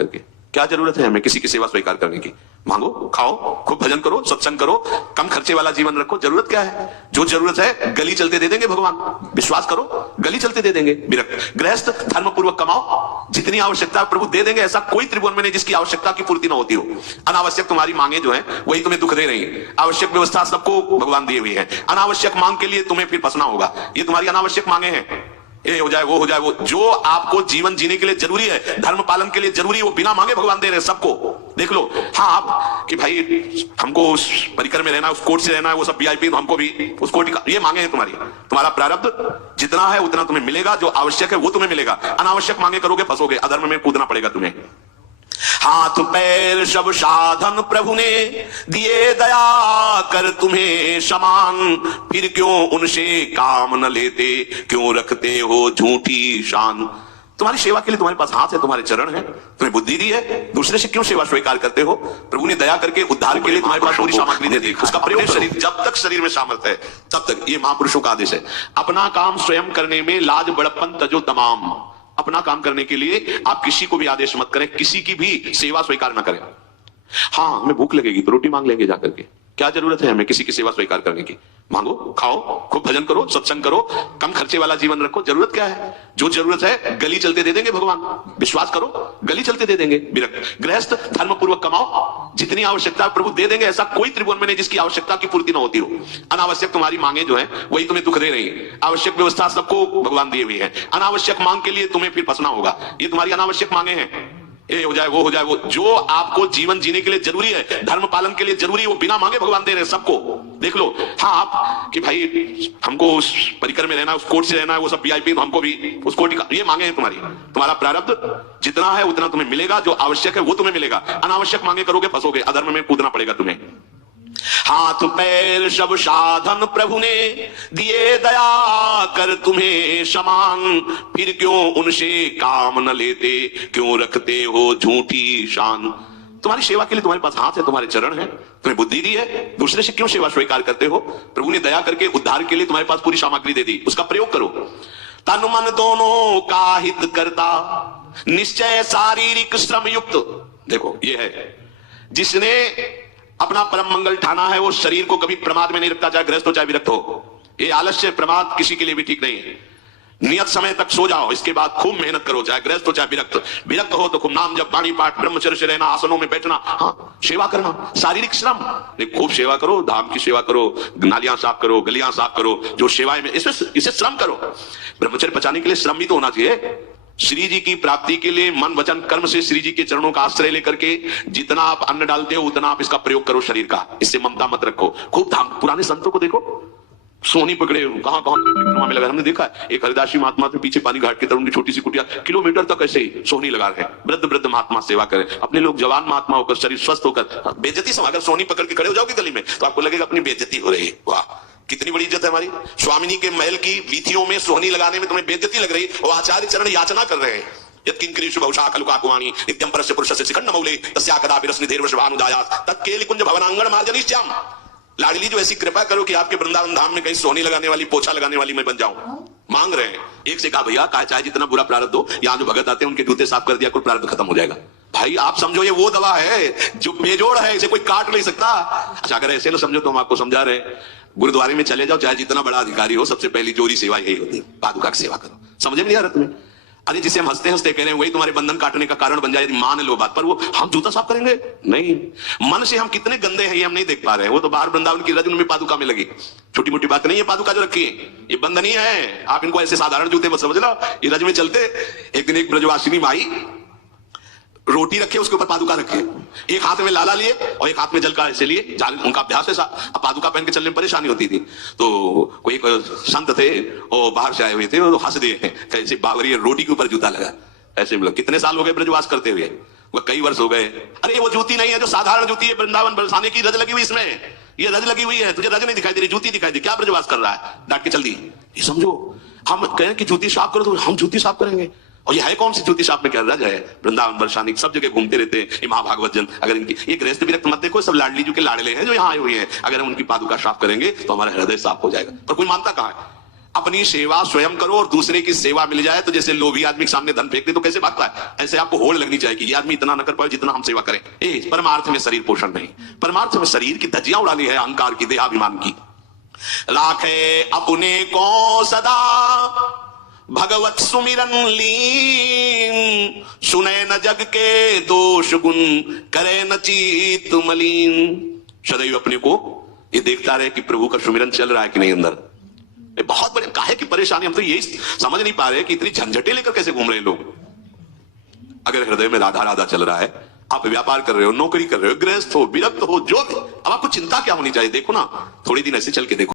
करके क्या जरूरत है हमें किसी की सेवा स्वीकार करने की? मांगो, खाओ, खूब भजन करो, सत्संग करो, कम खर्चे वाला जीवन रखो। जरूरत क्या है? जो जरूरत है गली चलते दे देंगे भगवान, विश्वास करो, गली चलते दे देंगे। विरक्त गृहस्थ धर्म पूर्वक कमाओ, जितनी आवश्यकता प्रभु दे देंगे। ऐसा कोई त्रिभुवन में नहीं जिसकी आवश्यकता की पूर्ति ना होती हो। अनावश्यक तुम्हारी मांगे जो है वही तुम्हें दुख दे रही है। आवश्यक व्यवस्था सबको भगवान दी हुई है, अनावश्यक मांग के लिए तुम्हें फिर फंसना होगा। ये तुम्हारी अनावश्यक मांगे हैं, ये हो जाए वो हो जाए, वो जो आपको जीवन जीने के लिए जरूरी है, धर्म पालन के लिए जरूरी है, वो बिना मांगे भगवान दे रहे हैं सबको। देख लो, हाँ आप कि भाई हमको उस परिकर में रहना है, उस कोर्ट से रहना है, वो सब वीआईपी, हमको भी उस कोर्ट का, ये मांगे हैं तुम्हारी। तुम्हारा प्रारब्ध जितना है उतना तुम्हें मिलेगा, जो आवश्यक है वो तुम्हें मिलेगा। अनावश्यक मांगे करोगे फंसोगे, अधर्म में कूदना पड़ेगा तुम्हें। हाथ पैर सब साधन प्रभु ने दिए, दया कर तुम्हें समान, फिर क्यों उनसे काम न लेते, क्यों रखते हो झूठी शान। तुम्हारी सेवा के लिए तुम्हारे पास हाथ है, तुम्हारे चरण है, तुम्हें बुद्धि दी है, दूसरे से क्यों सेवा स्वीकार करते हो? प्रभु ने दया करके उद्धार के लिए तुम्हारे पास पूरी सामग्री दे दी, उसका प्रयोग शरीर, जब तक शरीर में सामर्थ्य है तब तक। ये महापुरुषों का आदेश है। अपना काम स्वयं करने में लाज बड़प्पन तजो तमाम। अपना काम करने के लिए आप किसी को भी आदेश मत करें, किसी की भी सेवा स्वीकार ना करें। हाँ हमें भूख लगेगी तो रोटी मांग लेंगे जाकर के, क्या जरूरत है हमें किसी की सेवा स्वीकार करने की? मांगो, खाओ, खूब भजन करो, सत्संग करो, कम खर्चे वाला जीवन रखो। जरूरत क्या है? जो जरूरत है गली चलते दे देंगे भगवान, विश्वास करो, गली चलते दे देंगे। विरक्त गृहस्थ धर्म पूर्वक कमाओ, जितनी आवश्यकता प्रभु दे देंगे। ऐसा कोई त्रिभुवन में नहीं जिसकी आवश्यकता की पूर्ति ना होती हो। अनावश्यक तुम्हारी मांगे जो है वही तुम्हें दुख दे रही है। आवश्यक व्यवस्था सबको भगवान दी हुई है, अनावश्यक मांग के लिए तुम्हें फिर फंसना होगा। ये तुम्हारी अनावश्यक मांगे हैं, ये हो जाए वो हो जाए, वो जो आपको जीवन जीने के लिए जरूरी है, धर्म पालन के लिए जरूरी है, वो बिना मांगे भगवान दे रहे हैं सबको। देख लो, हाँ आप कि भाई हमको उस परिकर में रहना है, उस कोर्ट से रहना है, वो सब वीआईपी, हमको भी उस कोर्ट का, ये मांगे हैं तुम्हारी। तुम्हारा प्रारब्ध जितना है उतना तुम्हें मिलेगा, जो आवश्यक है वो तुम्हें मिलेगा। अनावश्यक मांगे करोगे फंसोगे, अधर्म में कूदना पड़ेगा तुम्हें। हाथ पैर सब साधन प्रभु ने दिए, दया कर तुम्हें समान, फिर क्यों उनसे काम न लेते, क्यों रखते हो झूठी शान। तुम्हारी सेवा के लिए तुम्हारे पास हाथ है, तुम्हारे चरण है, तुम्हें बुद्धि दी है, दूसरे से क्यों सेवा स्वीकार करते हो? प्रभु ने दया करके उद्धार के लिए तुम्हारे पास पूरी सामग्री दे दी, उसका प्रयोग करो। तन मन दोनों का हित करता, निश्चय शारीरिक श्रम युक्त। देखो ये है, जिसने अपना परम मंगल ठाना है वो शरीर को कभी प्रमाद में नहीं रखता, चाहे गृहस्थ हो चाहे विरक्त हो। ये आलस्य प्रमाद किसी के लिए भी ठीक नहीं है। नियत समय तक सो जाओ, इसके बाद खूब मेहनत करो, चाहे गृहस्थ हो चाहे विरक्त। विरक्त हो तो खूब नाम जप, वाणी पाठ, ब्रह्मचर्य से रहना, आसनों में बैठना, हाँ सेवा करना, शारीरिक श्रम खूब सेवा करो, धाम की सेवा करो, नालियां साफ करो, गलियां साफ करो, जो सेवाएं में इसे श्रम करो। ब्रह्मचर्य बचाने के लिए श्रम भी तो होना चाहिए। श्री जी की प्राप्ति के लिए मन वचन कर्म से श्री जी के चरणों का आश्रय लेकर के जितना आप अन्न डालते हो उतना आप इसका प्रयोग करो शरीर का। इससे ममता मत रखो। खूब धाम, पुराने संतों को देखो, सोनी पकड़े कहां कहां में लगा। हमने देखा एक हरिदासी महात्मा के पीछे पानी घाट की तरफ उनकी छोटी सी कुटिया, किलोमीटर तक ऐसे ही सोनी लगा रहे हैं। वृद्ध वृद्ध महात्मा सेवा करें, अपने लोग जवान महात्मा होकर, शरीर स्वस्थ होकर। बेइज्जती से अगर सोनी पकड़ के खड़े हो जाओगे गली में तो आपको लगेगा अपनी बेइज्जती हो रही है। वाह कितनी बड़ी इज्जत है हमारी। स्वामिनी के महल की वीथियों में सोहनी लगाने में तुम्हें बेइज्जती लग रही, और आचार्य चरण याचना कर रहे हैं। यत्किंकरीषु बहुशा खलु काकुवाणी नित्यं परस्य पुरुषस्य शिखंड मौले तस्या कदापि रसनिधेर्व शुभानुदायात् तत्केलि कुंज भवनांगण मार्जनीश्याम। लाडली जो ऐसी कृपा करो कि आपके वृंदावन धाम में कहीं सोहनी लगाने वाली, पोछा लगाने वाली मैं बन जाऊं। मांग रहे हैं। एक से कहा भैया चाहे जितना बुरा प्रारब्ध हो, यहाँ जो भगत आते हैं उनके जूते साफ कर दिया, कोई प्रारब्ध खत्म हो जाएगा। भाई आप समझो ये वो दवा है जो बेजोड़ है, इसे कोई काट नहीं सकता। अच्छा अगर ऐसे ना समझो तो हम आपको समझा रहे हैं। गुरुद्वारे में चले जाओ, चाहे जितना बड़ा अधिकारी हो, सबसे पहली जोरी सेवा यही होती है, पादुका की सेवा करो। समझ में नहीं आ रहा तुम्हें? अरे जिसे हम हंसते हंसते कह रहे हैं वही तुम्हारे बंधन काटने का कारण बन जाए। यदि मान लो बात पर, वो हम जूता साफ करेंगे नहीं। मन से हम कितने गंदे हैं ये हम नहीं देख पा रहे हैं। वो तो बाहर वृंदावन की रजन में पादुका में लगी, छोटी मोटी बात नहीं है। पादुका जो रखी है ये बंद नहीं है, आप इनको ऐसे साधारण जूते मत समझ लो। ये रज में चलते एक दिन एक ब्रजवासिनी माई रोटी रखे, उसके ऊपर पादुका रखे, एक हाथ में लाला लिए और एक हाथ में जल का ऐसे लिए। उनका अभ्यास है, अब पादुका पहन के चलने में परेशानी होती थी। तो कोई एक संत थे और बाहर से आए हुए थे, और हंस दिए कैसे बावरी रोटी के ऊपर जूता लगा। ऐसे मतलब कितने साल हो गए ब्रजवास करते हुए? वो कई वर्ष हो गए। अरे वो जूती नहीं है जो साधारण जूती है, वृंदावन बरसाने की रज लगी हुई, इसमें ये रज लगी हुई है। तुझे रज नहीं दिखाई दे रही, जूती दिखाई दे। क्या ब्रजवास कर रहा है? डांट के चल दी। ये समझो, हम कहें कि जूती साफ करो तो हम जूती साफ करेंगे, और ये है कौन सी जूती साफ में? क्या रज है? वृंदावन बरसानी सब जगह घूमते रहते हैं ये महाभागवत जन। अगर इनकी ये गृहस्थ विरक्त मत देखो, सब लाडली जी के लाडले हैं जो यहाँ आए हुए हैं। अगर हम उनकी पादुका साफ करेंगे तो हमारा हृदय साफ हो जाएगा। पर कोई मानता कहाँ है? अपनी सेवा स्वयं करो और दूसरे की सेवा मिल जाए तो जैसे लोभी आदमी के सामने धन फेंक दे तो कैसे भागता है, ऐसे आपको होड़ लगनी चाहिए कि ये आदमी इतना न कर पाए जितना हम सेवा करें। परमार्थ में शरीर पोषण नहीं, परमार्थ में शरीर की धज्जियां उड़ानी है अहंकार की, देहाभिमान की। लाखे अपने को सदा भगवत सुमिरन लीन, सुने न जग के दोष गुण, करे न चित मलिन। सदैव अपने को ये देखता रहे कि प्रभु का सुमिरन चल रहा है कि नहीं अंदर। बहुत बड़े काहे की परेशानी, हम तो यही समझ नहीं पा रहे कि इतनी झंझटें लेकर कैसे घूम रहे हैं लोग। अगर हृदय में राधा राधा चल रहा है, आप व्यापार कर रहे हो, नौकरी कर रहे हो, गृहस्थ हो, विरक्त हो, जो भी, अब आपको चिंता क्या होनी चाहिए। देखो ना, थोड़ी दिन ऐसे चल के देखो।